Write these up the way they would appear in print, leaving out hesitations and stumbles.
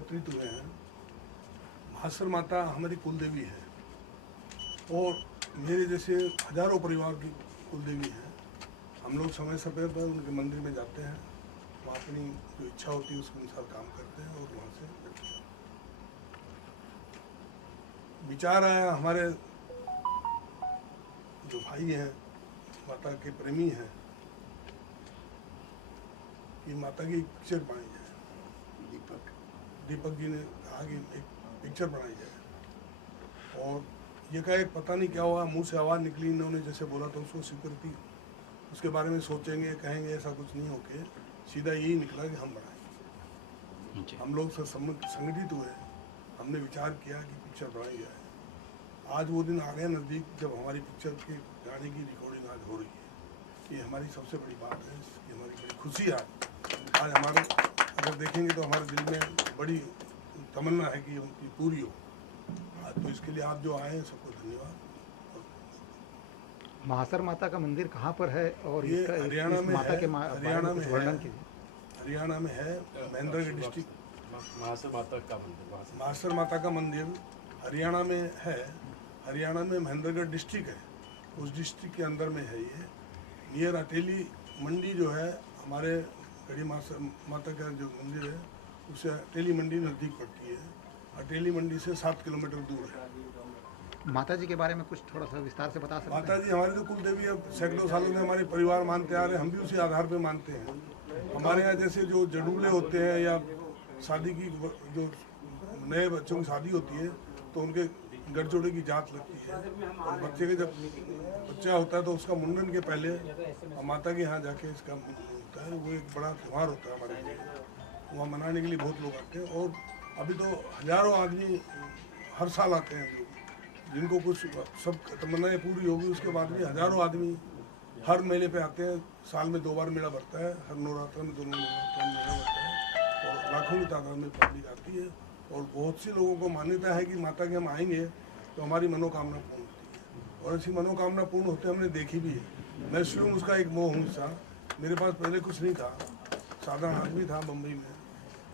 एकत्रित हुए हैं। महासर माता हमारी कुल देवी है और मेरे जैसे हजारों परिवार की कुल देवी है। हम लोग समय समय पर उनके मंदिर में जाते हैं, वहाँ अपनी जो इच्छा होती है उसके अनुसार काम करते हैं और वहाँ से विचार आया हमारे जो भाई हैं माता के प्रेमी हैं कि माता की पिक्चर बनाई जाए। दीपक जी ने कहा कि एक पिक्चर बनाई जाए और ये का एक पता नहीं क्या हुआ, मुंह से आवाज़ निकली, इन्होंने जैसे बोला तो उसको स्वीकृति, उसके बारे में सोचेंगे कहेंगे, ऐसा कुछ नहीं होके सीधा यही निकला कि हम बनाएं। हम लोग से संगठित हुए, हमने विचार किया कि पिक्चर बनाई जाए। आज वो दिन आ गया नज़दीक जब हमारी पिक्चर के गाने की रिकॉर्डिंग आज हो रही है। ये हमारी सबसे बड़ी बात है, ये हमारी बड़ी खुशी है। आज हमारे अगर देखेंगे तो हमारे दिल में बड़ी तमन्ना है कि उनकी पूरी हो। आज तो इसके लिए आप जो आए हैं सबको धन्यवाद। महासर माता का मंदिर कहाँ पर है और ये इसका हरियाणा में माता है, के हरियाणा में वर्णन है, कीजिए। हरियाणा में है, महेंद्रगढ़ डिस्ट्रिक्ट। महासर माता का मंदिर, महासर माता का मंदिर हरियाणा में है, हरियाणा में महेंद्रगढ़ डिस्ट्रिक्ट है, उस डिस्ट्रिक्ट के अंदर में है ये। नियर अटेली मंडी जो है, हमारे गढ़ी माता का जो मंदिर है उससे अटेली मंडी नज़दीक पड़ती है। अटेली मंडी से 7 किलोमीटर दूर है। माता जी के बारे में कुछ थोड़ा सा विस्तार से बता सकते हैं? माता जी हमारी तो कुल देवी अब सैकड़ों सालों से हमारे परिवार मानते आ रहे हैं, हम भी उसी आधार पे मानते हैं। हमारे यहाँ जैसे जो जडूले होते हैं या शादी की जो नए बच्चों की शादी होती है तो उनके गठजोड़े की जांच लगती है और बच्चे के जब बच्चा होता है तो उसका मुंडन के पहले माता के यहाँ जाके इसका होता है। वो एक बड़ा त्यौहार होता है हमारे लिए, वहाँ मनाने के लिए बहुत लोग आते हैं। और अभी तो हजारों आदमी हर साल आते हैं लोग, जिनको कुछ सब तमन्नाएं पूरी होगी उसके बाद भी हजारों आदमी हर मेले पे आते हैं। साल में 2 बार मेला भरता है, हर नवरात्र में, दोनों नवरात्र में मेला भरता है और लाखों की तादाद में पब्लिक आती है। और बहुत सी लोगों को मान्यता है कि माता के हम आएंगे तो हमारी मनोकामना पूर्ण होती है और ऐसी मनोकामना पूर्ण होते हमने देखी भी है। मैं स्वयं उसका एक मोह हूँ हिस्सा। मेरे पास पहले कुछ नहीं था, साधारण आदमी था, मुंबई में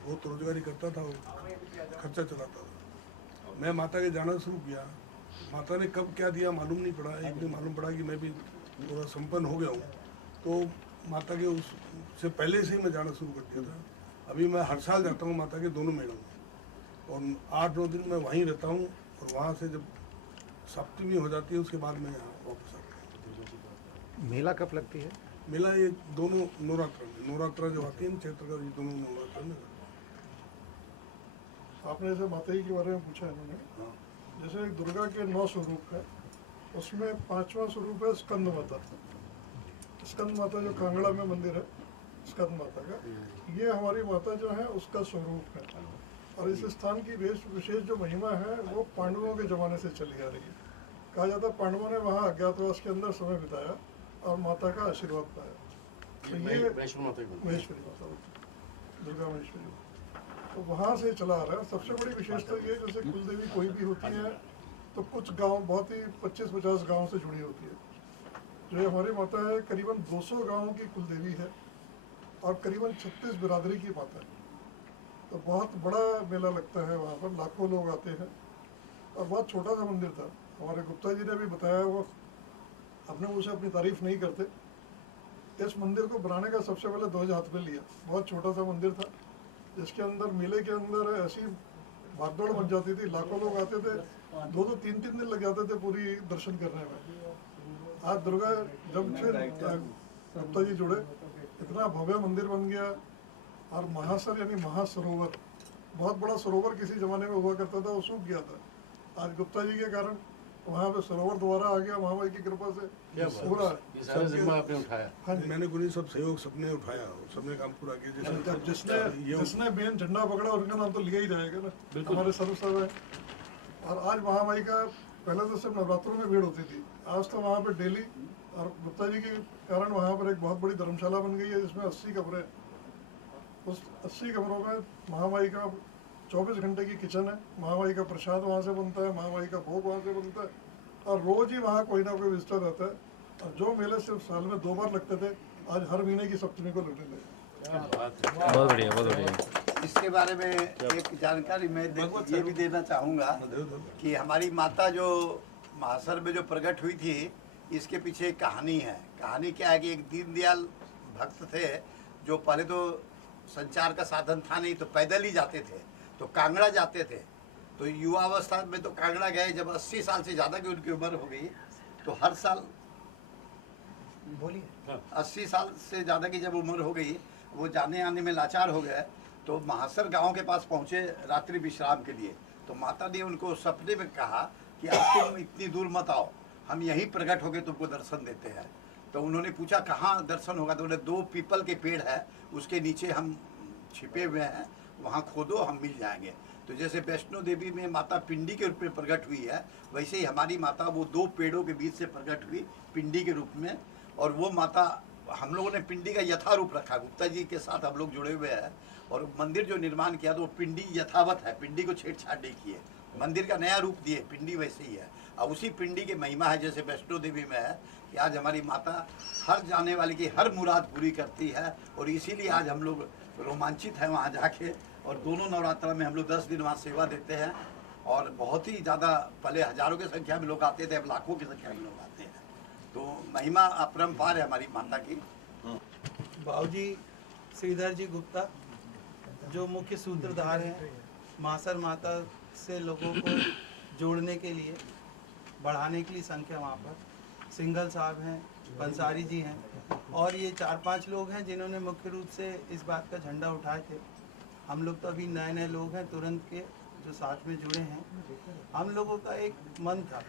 बहुत रोजगारी करता था और खर्चा चलाता था। मैं माता के जाना शुरू किया, माता ने कब क्या दिया मालूम नहीं पड़ा। एक दिन मालूम पड़ा कि मैं भी थोड़ा संपन्न हो गया हूँ, तो माता के उससे पहले से ही मैं जाना शुरू कर दिया था। अभी मैं हर साल जाता हूँ माता के दोनों मेलों में और 8-9 दिन मैं वहीं रहता हूँ और वहाँ से जब सप्तमी हो जाती है उसके बाद मैं यहाँ वापस आता हूँ। मेला कब लगती है? मेला ये दोनों नवरात्र जो आती है ना चैत्र का, ये दोनों नवरात्र में। आपने जैसे माता जी के बारे में पूछा इन्होंने, हाँ, जैसे एक दुर्गा के 9 स्वरूप है, उसमें 5वां स्वरूप है स्कंद माता। स्कंद माता जो कांगड़ा में मंदिर है स्कंद माता का, ये हमारी माता जो है उसका स्वरूप है। और इस स्थान की विशेष जो महिमा है वो पांडवों के ज़माने से चली आ रही है। कहा जाता है पांडवों ने वहाँ अज्ञातवास के अंदर समय बिताया और माता का आशीर्वाद पाया। तो ये महेश्वरी माता, दुर्गा महेश्वरी, तो वहाँ से चला आ रहा है। सबसे बड़ी विशेषता ये, जैसे कुलदेवी कोई भी होती है तो कुछ गांव, बहुत ही 25-50 गांव से जुड़ी होती है। जो हमारी माता है करीबन 200 गांवों की कुलदेवी है और करीबन 36 बिरादरी की माता है। तो बहुत बड़ा मेला लगता है वहाँ पर, लाखों लोग आते हैं और बहुत छोटा सा मंदिर था। हमारे गुप्ता जी ने भी बताया, वो अपने मुँह से अपनी तारीफ नहीं करते। इस मंदिर को बनाने का सबसे पहले 2 हाथ में लिया। बहुत छोटा सा मंदिर था जिसके अंदर मेले के अंदर ऐसी भागदौड़ बन जाती थी, लाखों लोग आते थे, 2-2, 3-3 दिन लग जाते थे पूरी दर्शन करने में। आज दुर्गा जब से गुप्ता जी जुड़े, इतना भव्य मंदिर बन गया। और महासर यानी महासरोवर, बहुत बड़ा सरोवर किसी ज़माने में हुआ करता था, वो सूख गया था। आज गुप्ता जी के कारण वहाँ पे सरोवर दोबारा आ गया, महामाई की कृपा से पूरा। आपने उठाया? हाँ जी, मैंने कुछ सब सहयोग सबने उठाया, सबने काम पूरा किया। जैसे जिसने मेन झंडा पकड़ा उनका नाम तो लिया ही जाएगा ना, हमारे सर्व है। और आज महामाई का, पहले तो सिर्फ नवरात्रों में भीड़ होती थी, आज तो वहाँ पे डेली। और गुप्ता जी के कारण वहाँ पर एक बहुत बड़ी धर्मशाला बन गई है जिसमें 80 कमरे। उस 80 कमरों में महामाई का 24 घंटे की किचन है, महामाई का प्रसाद वहाँ से बनता है, महामाई का भोग वहाँ से बनता है और रोज़ ही वहाँ कोई ना कोई विजिटर रहता है। और जो मेले सिर्फ साल में 2 बार लगते थे, आज हर महीने की सप्तमी को लगने लगे। बहुत बढ़िया, बहुत बढ़िया। इसके बारे में एक जानकारी मैं ये भी देना चाहूँगा कि हमारी माता जो महासर में जो प्रकट हुई थी, इसके पीछे एक कहानी है। कहानी क्या है कि एक दीनदयाल भक्त थे जो पहले तो संचार का साधन था नहीं, तो पैदल ही जाते थे, तो कांगड़ा जाते थे। तो युवावस्था में तो कांगड़ा गए, जब 80 साल से ज़्यादा की उनकी उम्र हो गई तो हर साल बोलिए 80 साल से ज़्यादा की जब उम्र हो गई, वो जाने आने में लाचार हो गए, तो महासर गांव के पास पहुँचे रात्रि विश्राम के लिए। तो माता ने उनको सपने में कहा कि अब तुम इतनी दूर मत आओ, हम यहीं प्रकट होकर तुमको दर्शन देते हैं। तो उन्होंने पूछा कहाँ दर्शन होगा, तो उन्हें 2 पीपल के पेड़ है, उसके नीचे हम छिपे हुए हैं, वहाँ खोदो, हम मिल जाएंगे। तो जैसे वैष्णो देवी में माता पिंडी के रूप में प्रकट हुई है, वैसे ही हमारी माता वो 2 पेड़ों के बीच से प्रकट हुई पिंडी के रूप में। और वो माता, हम लोगों ने पिंडी का यथारूप रखा, गुप्ता जी के साथ हम लोग जुड़े हुए हैं, और मंदिर जो निर्माण किया तो वो पिंडी यथावत है, पिंडी को छेड़छाड़ नहीं किए, मंदिर का नया रूप दिए, पिंडी वैसे ही है। और उसी पिंडी की महिमा है, जैसे वैष्णो देवी में है कि आज हमारी माता हर जाने वाले की हर मुराद पूरी करती है, और इसीलिए आज हम लोग रोमांचित हैं वहाँ जाके। और दोनों नवरात्र में हम लोग 10 दिन वहाँ सेवा देते हैं, और बहुत ही ज़्यादा, पहले हजारों की संख्या में लोग आते थे, अब लाखों की संख्या में लोग आते हैं। तो महिमा अपरंपार है हमारी माता की। बाबूजी श्रीधर जी गुप्ता जो मुख्य सूत्रधार हैं महासर माता से लोगों को जोड़ने के लिए, बढ़ाने के लिए संख्या वहाँ पर सिंघल साहब हैं, बंसारी जी हैं, और ये 4-5 लोग हैं जिन्होंने मुख्य रूप से इस बात का झंडा उठाए थे। हम लोग तो अभी नए नए लोग हैं तुरंत के जो साथ में जुड़े हैं। हम लोगों का एक मन था,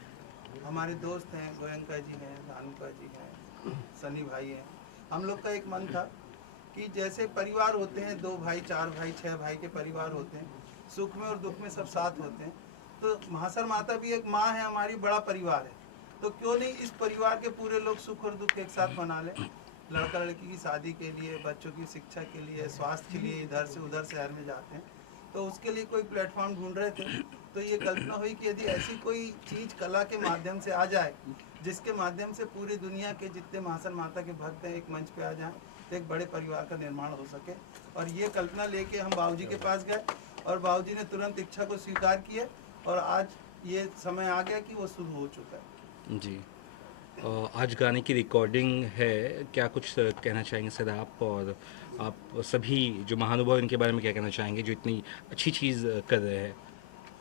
हमारे दोस्त हैं, गोयंका जी हैं, धानुका जी हैं, सनी भाई हैं, हम लोग का एक मन था कि जैसे परिवार होते हैं, 2 भाई 4 भाई 6 भाई के परिवार होते हैं, सुख में और दुख में सब साथ होते हैं, तो महासर माता भी एक माँ है, हमारी बड़ा परिवार है, तो क्यों नहीं इस परिवार के पूरे लोग सुख और दुख एक साथ मना लें। लड़का लड़की की शादी के लिए, बच्चों की शिक्षा के लिए, स्वास्थ्य के लिए इधर से उधर शहर में जाते हैं, तो उसके लिए कोई प्लेटफॉर्म ढूंढ रहे थे। तो ये कल्पना हुई कि यदि ऐसी कोई चीज़ कला के माध्यम से आ जाए, जिसके माध्यम से पूरी दुनिया के जितने महासर माता के भक्त हैं एक मंच पे आ जाएं, तो एक बड़े परिवार का निर्माण हो सके। और ये कल्पना लेके हम बाबूजी के पास गए, और बाबूजी ने तुरंत इच्छा को स्वीकार किए, और आज ये समय आ गया कि वो शुरू हो चुका है। जी, आज गाने की रिकॉर्डिंग है, क्या कुछ कहना चाहेंगे सर आप, और आप सभी जो महानुभाव इनके बारे में क्या कहना चाहेंगे जो इतनी अच्छी चीज़ कर रहे हैं?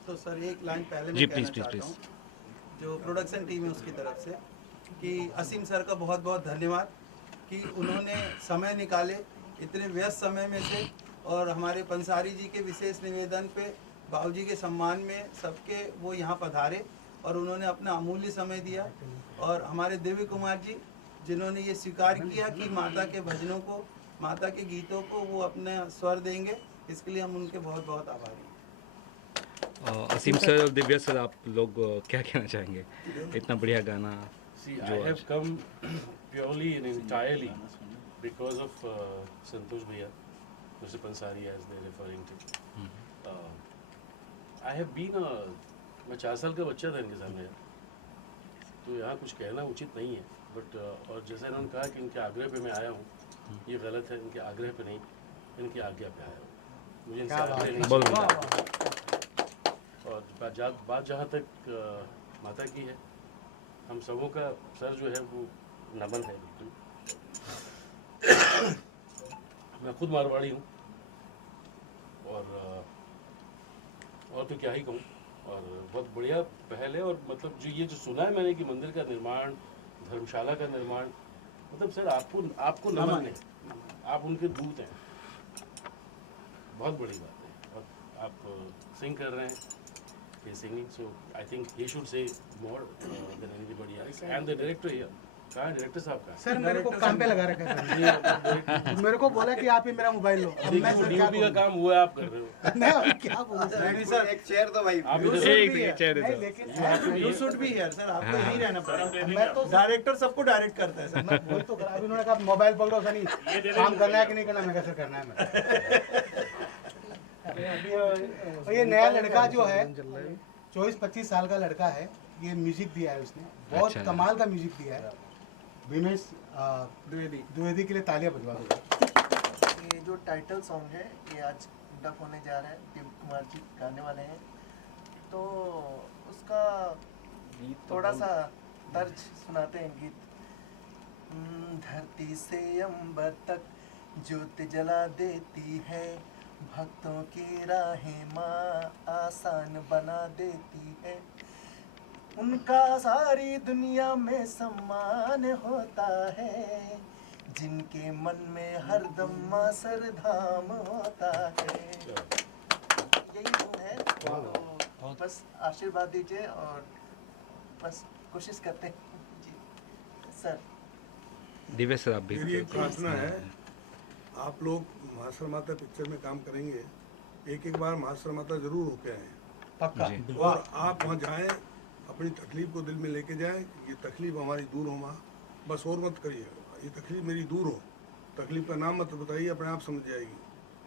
तो सर एक लाइन पहले जी, मैं कहना प्लीज़ चाहता हूँ जो प्रोडक्शन टीम है उसकी तरफ से, कि असीम सर का बहुत बहुत धन्यवाद कि उन्होंने समय निकाले इतने व्यस्त समय में से, और हमारे पंसारी जी के विशेष निवेदन पे बाबूजी के सम्मान में सबके वो यहाँ पधारे, और उन्होंने अपना अमूल्य समय दिया। और हमारे दिव्य कुमार जी जिन्होंने ये स्वीकार किया कि माता के भजनों को, माता के गीतों को वो अपने स्वर देंगे, इसके लिए हम उनके बहुत बहुत आभारी हैं। असीम सर और दिव्या सर, आप लोग क्या कहना चाहेंगे इतना बढ़िया गाना? See, I have come purely and entirely because of Santosh Bhaiya, Mr. Pansari as they're referring to. I have been मैं 4 साल का बच्चा था इनके सामने, तो यहाँ कुछ कहना उचित नहीं है, बट और जैसा इन्होंने कहा कि इनके आग्रह पे मैं आया हूँ, ये गलत है, इनके आग्रह पे नहीं, इनकी आज्ञा पे आया हूँ। मुझे इनसे आग्रह नहीं चाहिए। और बात जहाँ तक माता की है, हम सबों का सर जो है वो नमन है बिल्कुल। मैं खुद मारवाड़ी हूँ, और तो क्या ही कहूँ, और बहुत बढ़िया पहल है। और मतलब जो ये जो सुना है मैंने कि मंदिर का निर्माण, धर्मशाला का निर्माण, मतलब सर आपको नमन है, आप उनके दूत हैं, बहुत बड़ी बात है। और आप सिंग कर रहे हैं, singing, so I think he should say more than anybody else. And the director here, कहाँ है डायरेक्टर साहब का? सर मेरे को काम पे लगा रखा है सर। मेरे को बोला कि आप ही मेरा मोबाइल लो। अब मैं सर क्या DOP का काम हुआ है, आप कर रहे हो। मैं अभी क्या बोलूं सर? एक चेयर तो भाई, आप You इधर should एक be here. चेहरे नहीं, से लेकिन You should be here, sir आपको यहीं रहना पड़ेगा। मैं तो डायरेक्टर सबको डायरेक्ट करता है सर। मैं वही तो करा। अभी उन्होंने कहा मोबाइल पकड़ो सनी, काम करना है कि नहीं करना? मैं कैसे करना है मेरा। और ये नया लड़का जो है 24-25 साल का लड़का है, ये म्यूजिक दिया है उसने, बहुत अच्छा। कमाल का म्यूजिक दिया है। विमेश द्विवेदी के लिए तालियां बजवा दो। ये जो टाइटल सॉन्ग है ये आज पिकअप होने जा रहा है, दिलीप कुमार जी गाने वाले हैं, तो उसका थोड़ा सा तर्ज सुनाते हैं गीत। धरती से अंबर तक ज्योत जला देती है, भक्तों की राहें माँ आसान बना देती है, उनका सारी दुनिया में सम्मान होता है, जिनके मन में हरदम माँ सरधाम होता है। यही धुन है, तो बस आशीर्वाद दीजिए और बस कोशिश करते हैं जी सर। दिव्य सर, आप भी मेरी एक प्रार्थना है, आप लोग महासर माता पिक्चर में काम करेंगे, एक बार महासर माता जरूर होके आए पक्का। जी। और आप वहाँ जाएं, अपनी तकलीफ को दिल में लेके जाएं, ये तकलीफ हमारी दूर हो माँ, बस और मत करिए, ये तकलीफ मेरी दूर हो, तकलीफ का नाम मत बताइए, अपने आप समझ जाएगी।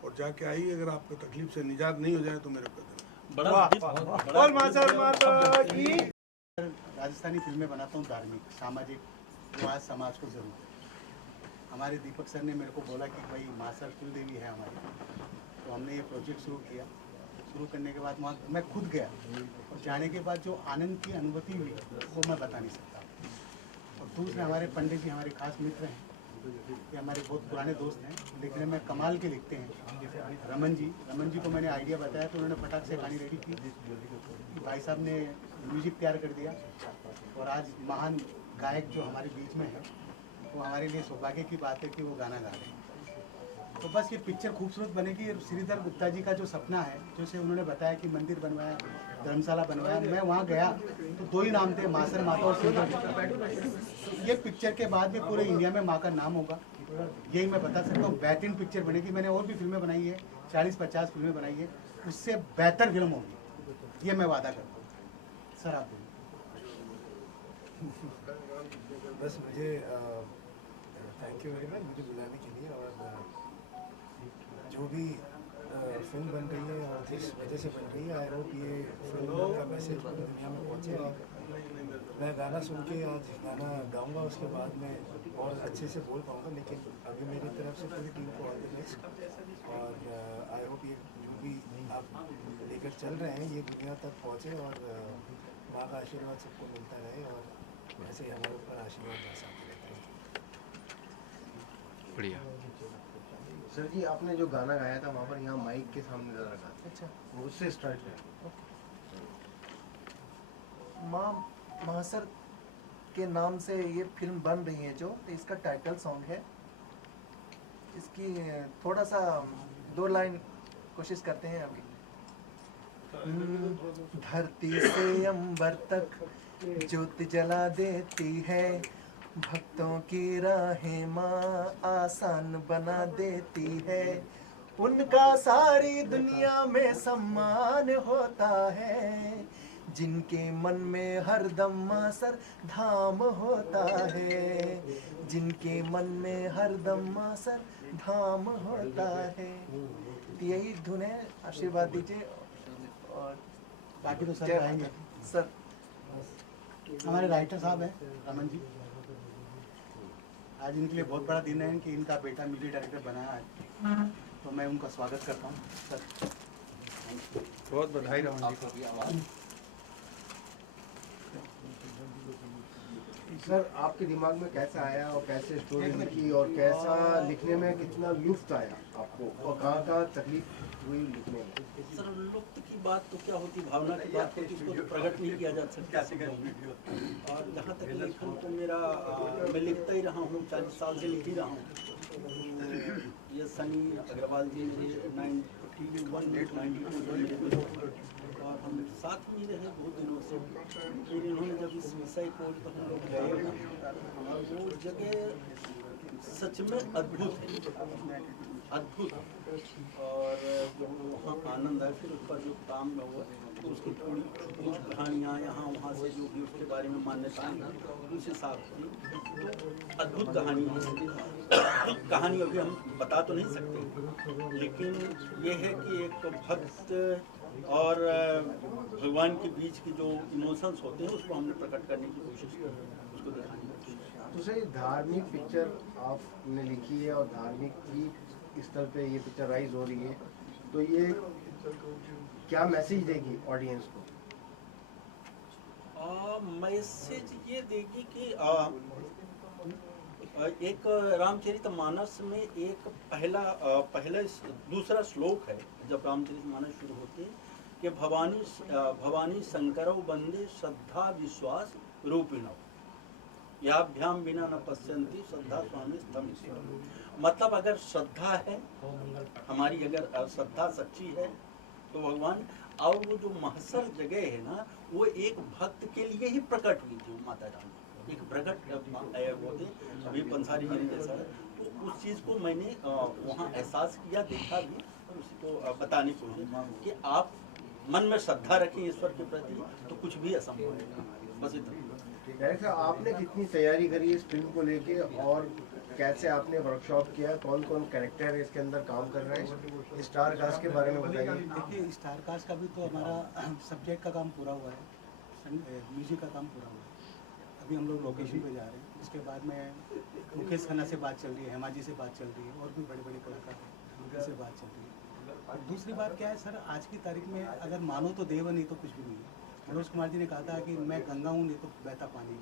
और जाके आइए, अगर आपको तकलीफ से निजात नहीं हो जाए तो मेरे को देना। और मासर माता की। राजस्थानी फिल्में बनाता हूँ, धार्मिक, सामाजिक, जो आज समाज को जरूरत है। हमारे दीपक सर ने मेरे को बोला कि भाई मासर कुल देवी है हमारी, तो हमने ये प्रोजेक्ट शुरू किया। शुरू करने के बाद वहाँ मैं खुद गया और जाने के बाद जो आनंद की अनुभूति हुई वो मैं बता नहीं सकता। और दूसरे हमारे पंडित जी हमारे खास मित्र हैं, ये हमारे बहुत पुराने दोस्त हैं, लिखने में कमाल के लिखते हैं। रमन जी को मैंने आइडिया बताया तो उन्होंने फटाक से कहानी रेडी की, भाई साहब ने म्यूजिक तैयार कर दिया और आज महान गायक जो हमारे बीच में है, वो हमारे लिए सौभाग्य की बात है कि वो गाना गा रहे हैं। तो बस ये पिक्चर खूबसूरत बनेगी। श्रीधर गुप्ता जी का जो सपना है, जैसे उन्होंने बताया कि मंदिर बनवाया, धर्मशाला बनवाया, मैं वहाँ गया तो दो ही नाम थे, मासर माता और श्रीधर गुप्ता। ये पिक्चर के बाद भी पूरे इंडिया में माँ का नाम होगा, यही मैं बता सकता हूँ। बेहतरीन पिक्चर बनेगी। मैंने और भी फिल्में बनाई है, 40-50 फिल्में बनाई है, उससे बेहतर फिल्म होगी, ये मैं वादा करता हूँ। सर आप बस मुझे थैंक यू वेरी मच मुझे बुलाने के लिए। और जो भी फिल्म बन रही है और जिस वजह से बन रही है, आई होप ये फिल्म का मैसेज पूरी दुनिया में पहुँचे। और मैं गाना सुन के आज गाना गाऊंगा, उसके बाद मैं और अच्छे से बोल पाऊंगा, लेकिन अभी मेरी तरफ से पूरी टीम को ऑल द बेस्ट। और आई होप ये जो भी आप लेकर चल रहे हैं ये दुनिया तक पहुँचे और माँ का आशीर्वाद सबको मिलता रहे और ऐसे ही हमारे ऊपर आशीर्वाद बरसाते रहते हैं। बढ़िया। सर जी, आपने जो गाना गाया था वहाँ पर यहाँ माइक के सामने ज़रा रखा, अच्छा, वो उससे स्टार्ट करें। माँ महासर के नाम से ये फिल्म बन रही है, जो इसका टाइटल सॉन्ग है। इसकी थोड़ा सा 2 लाइन कोशिश करते हैं अभी। धरती से अंबर तक ज्योत जला देती है, भक्तों की राहें माँ आसान बना देती है, उनका सारी दुनिया में सम्मान होता है, जिनके मन में हरदम मासर धाम होता है, जिनके मन में हरदम मासर धाम होता है। तो यही धुन है, आशीर्वाद दीजिए। और बाकी तो सर आएंगे। सर हमारे राइटर साहब हैं रमन जी, आज इनके लिए बहुत बड़ा दिन है कि इनका बेटा म्यूजिक डायरेक्टर बनाया है, तो मैं उनका स्वागत करता हूँ। सर बहुत बधाई रमन जी को। सर, आपके दिमाग में कैसा आया और कैसे स्टोरी लिखी और कैसा लिखने में कितना लुत्फ आया आपको और कहाँ तकलीफ हुई लिखने में? सर, लुत्फ की बात तो क्या होती, भावना की बात होती, उसको तो प्रकट नहीं किया जा सकता। और जहाँ तक लेखन तो मेरा मैं लिखता ही रहा हूँ, 40 साल से लिख ही रहा हूँ। ये सनी अग्रवाल जी मेरे 92 और हम साथ में ही रहे बहुत दिनों से। फिर इन्होंने जब इस विषय को तो हम लोग गए और वो जगह सच में अद्भुत है, अद्भुत। और जब वहाँ आनंद आया, फिर उस पर जो काम हुआ तो उसकी थोड़ी कुछ कहानियाँ यहाँ वहाँ से जो भी उसके बारे में मान्यताएँ उस हिसाब से तो अद्भुत कहानी है। कहानी अभी हम बता तो नहीं सकते, लेकिन ये है कि एक भक्त और भगवान के बीच की जो इमोशंस होते हैं उसको हमने प्रकट करने की कोशिश की, उसको दिखाने की कोशिश की। तो सर, धार्मिक पिक्चर आपने लिखी है और धार्मिक ही स्तर पे ये पिक्चराइज हो रही है, तो ये क्या मैसेज देगी ऑडियंस को? मैसेज ये देगी कि एक रामचरितमानस में एक पहला दूसरा श्लोक है जब रामचरितमानस शुरू होते हैं कि भवानी शंकरौ वंदे श्रद्धा विश्वास रूपिणौ याभ्याम बिना न पश्यन्ति श्रद्धा स्वामी स्तम। मतलब अगर श्रद्धा है हमारी, अगर श्रद्धा सच्ची है तो भगवान, और वो जो महसर जगह है ना वो एक भक्त के लिए ही प्रकट हुई थी माता रानी, एक प्रकट वो थे अभी पंसारी जी ने जैसा है, तो उस चीज़ को मैंने वहाँ एहसास किया, देखा भी और उसी को बताने की कोशिश कि आप मन में श्रद्धा रखें ईश्वर के प्रति तो कुछ भी असंभव है। बस इतना। डायरेक्टर साहब, आपने कितनी तैयारी करी इस फिल्म को लेके और कैसे आपने वर्कशॉप किया? कौन कौन कैरेक्टर इसके अंदर काम कर रहे हैं? स्टार कास्ट के बारे में बताइए। देखिए, स्टार कास्ट का भी तो हमारा सब्जेक्ट का काम पूरा हुआ है, म्यूजिक का काम पूरा हुआ है। अभी हम लोग लोकेशन पे जा रहे हैं, उसके बाद में मुकेश खन्ना से बात चल रही है, हेमा जी से बात चल रही है, और भी बड़े बड़े कलाकार हैं उनसे से बात चल रही है। और दूसरी बात क्या है सर, आज की तारीख में अगर मानो तो देव, नहीं तो कुछ भी नहीं है। मनोज कुमार जी ने कहा था कि मैं गंगा हूँ नहीं तो बहता पानी हूँ।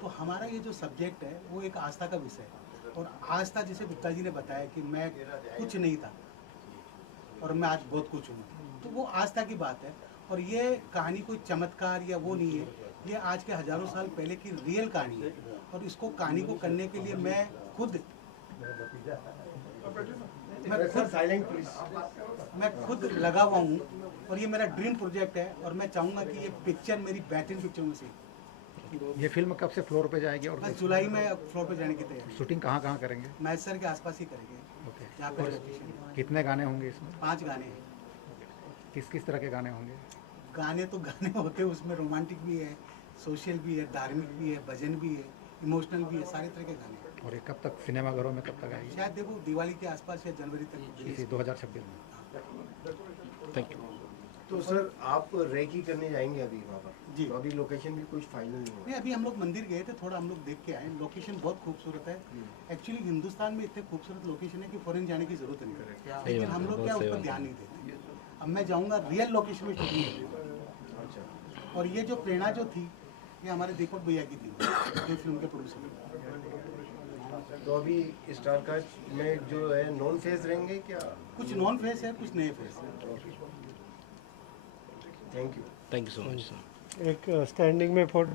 तो हमारा ये जो सब्जेक्ट है वो एक आस्था का विषय है, और आस्था जैसे गुप्ता जी ने बताया कि मैं कुछ नहीं था और मैं आज बहुत कुछ हूँ, तो वो आस्था की बात है। और ये कहानी कोई चमत्कार या वो नहीं है, ये आज के हजारों साल पहले की रियल कहानी है। और इसको कहानी को करने के लिए मैं खुद लगा हुआ हूँ, और ये मेरा ड्रीम प्रोजेक्ट है। और मैं चाहूँगा कि ये पिक्चर मेरी बेहतरीन पिक्चर में से। ये फिल्म कब से फ्लोर पे जाएगी और बस जुलाई में फ्लोर पे जाने की तैयारी। शूटिंग कहाँ करेंगे? मैसर के आसपास ही करेंगे। ओके। यहाँ पे लोकेशन है। कितने गाने होंगे इसमें? 5 गाने हैं। किस किस तरह के गाने होंगे? गाने तो गाने होते हैं, उसमें रोमांटिक भी है, सोशल भी है, धार्मिक भी है, भजन भी है, इमोशनल भी है, सारे तरह के गाने। और ये कब तक सिनेमाघरों में कब तक आएगी? शायद देखो दिवाली के आसपास या जनवरी तक। इसी 2026 में। Thank you. तो सर आप रेकी करने जाएंगे अभी वहाँ पर? जी। तो अभी लोकेशन भी कुछ फाइनल नहीं हुआ? नहीं, अभी हम लोग मंदिर गए थे, थोड़ा हम लोग देख के आए। लोकेशन बहुत खूबसूरत है। एक्चुअली हिंदुस्तान में इतने खूबसूरत लोकेशन है कि फॉरेन जाने की जरूरत नहीं है, लेकिन हम लोग क्या उस पर ध्यान नहीं देते। अब मैं जाऊँगा रियल लोकेशन में शूटिंग करूँगा। अच्छा। और ये जो प्रेरणा जो थी ये हमारे दीपक भैया की थी, जो फिल्म के प्रोड्यूसर। तो अभी स्टार कास्ट में जो है नॉन फेस रहेंगे क्या? कुछ नॉन फेस है, कुछ नए फेस है। Thank you. Thank you so much sir. एक स्टैंडिंग में फोटो